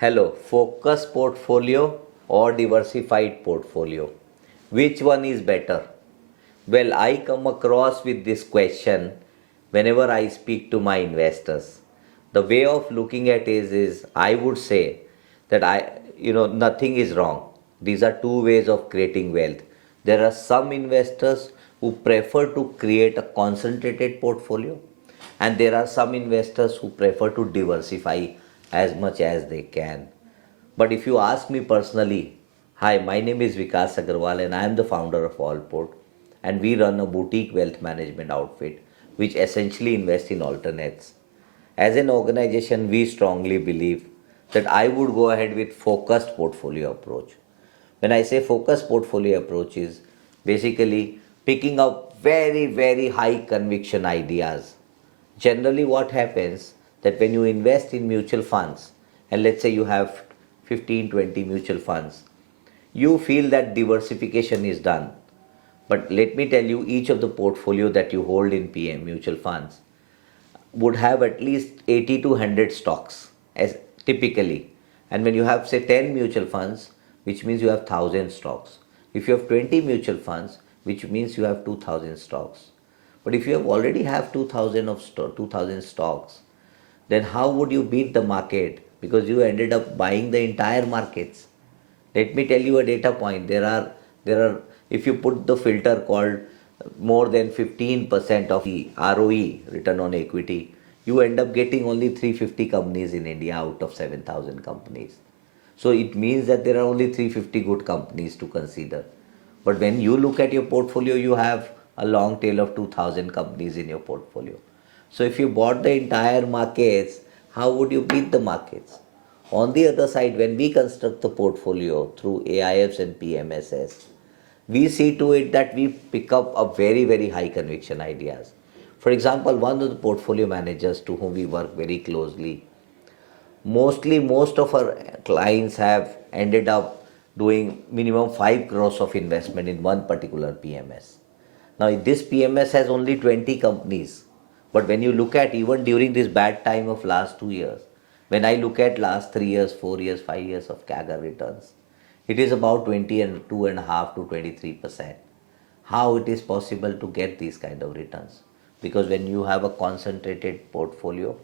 Hello, focus portfolio or diversified portfolio? Which one is better? Well, I come across with this question whenever I speak to my investors. The way of looking at it is I would say that nothing is wrong. These are two ways of creating wealth. There are some investors who prefer to create a concentrated portfolio, and there are some investors who prefer to diversify as much as they can. But if you ask me personally, hi, my name is Vikas Agarwal and I am the founder of Altport, and we run a boutique wealth management outfit which essentially invests in alternates. As an organization, we strongly believe that I would go ahead with focused portfolio approach. When I say focused portfolio approach is basically picking up very high conviction ideas. Generally what happens that when you invest in mutual funds, and let's say you have 15-20 mutual funds, you feel that diversification is done. But let me tell you, each of the portfolio that you hold in PM mutual funds would have at least 80 to 100 stocks as typically. And when you have say 10 mutual funds, which means you have 1000 stocks. If you have 20 mutual funds, which means you have 2000 stocks. But if you have already have 2000 stocks, then how would you beat the market? Because you ended up buying the entire markets. Let me tell you a data point. There are if you put the filter called more than 15% of the ROE, return on equity, you end up getting only 350 companies in India out of 7,000 companies. So it means that there are only 350 good companies to consider. But when you look at your portfolio, you have a long tail of 2000 companies in your portfolio. So if you bought the entire markets, how would you beat the markets? On the other side, when we construct the portfolio through AIFs and PMSs, we see to it that we pick up a very high conviction ideas. For example, one of the portfolio managers to whom we work very closely, most of our clients have ended up doing minimum 5 crores of investment in one particular PMS. Now this PMS has only 20 companies, but when you look at even during this bad time of last 2 years, when I look at last 3 years, 4 years, 5 years of CAGR returns, it is about 22.5 to 23%. How it is possible to get these kind of returns? Because when you have a concentrated portfolio,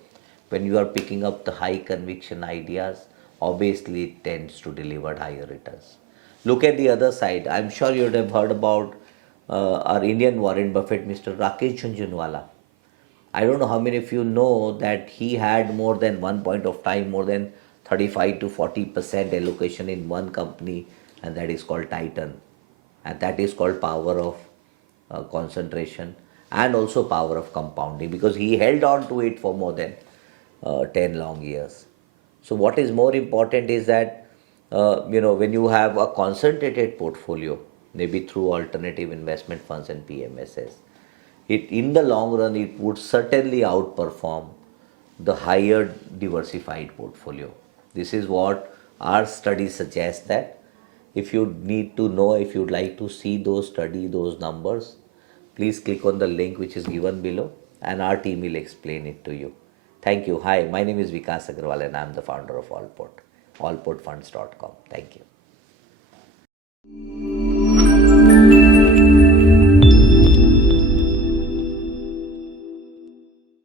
when you are picking up the high conviction ideas, obviously it tends to deliver higher returns. Look at the other side. I'm sure you would have heard about our Indian Warren Buffett, Mr. Rakesh Jhunjhunwala. I don't know how many of you know that he had more than one point of time, more than 35 to 40% allocation in one company, and that is called Titan. And that is called power of concentration and also power of compounding, because he held on to it for more than 10 long years. So what is more important is that, when you have a concentrated portfolio, maybe through alternative investment funds and PMSs, it in the long run, it would certainly outperform the higher diversified portfolio. This is what our studies suggest that if you need to know, if you'd like to see those study, those numbers, please click on the link which is given below and our team will explain it to you. Thank you. Hi, my name is Vikas Agarwal and I'm the founder of Altport, altportfunds.com. Thank you.